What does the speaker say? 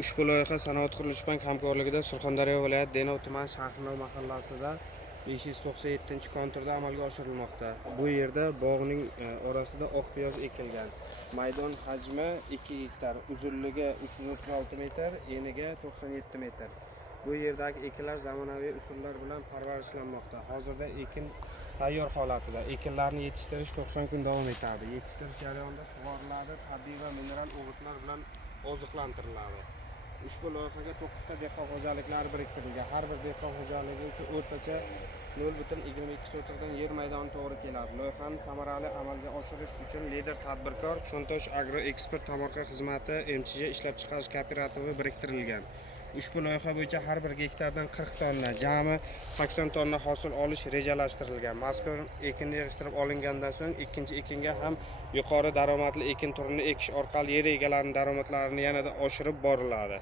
Ushbu loyiha Sanoat qurilish bank hamkorligida Surxondaryo viloyati Denov tuman Shahrnov mahallasida 597-konturda amalga oshirilmoqda. Bu yerda bog'ning orasida oq piyoz ekilgan. Maydon hajmi 2 gektar, uzunligi 336 metr, eniga 97 metr. Bu yerdagi ekinlar zamonaviy usullar bilan parvarishlanmoqda. Hozirda ekin tayyor holatida. Ekinlarni yetishtirish 90 kun davom etadi. Yetishtirish jarayonida sug'oriladi, tabiiy va mineral o'g'itlar bilan oziqlantiriladi. Ushbu loyihaga 9 ta dehqon xo'jaliklari biriktirilgan. Har bir dehqon xo'jaligi uchun o'rtacha 0,22 sotikdan yer maydoni to'g'ri keladi. Loyihani samarali amalga oshirish uchun lider tadbirkor Chontosh Agro Eksport tomorqa xizmati MChJ ishlab chiqarish kooperativi biriktirilgan. Ushbu loyiha bo'yicha har bir gektardan 40 tonna, jami 80 tonna hosil olish rejalashtirilgan. Mazkur ekin yig'ishtirib olingandan so'ng ikkinchi ekinga ham yuqori daromadli ekin turini ekish orqali yer egalarining daromadlarini yanada oshirib boriladi.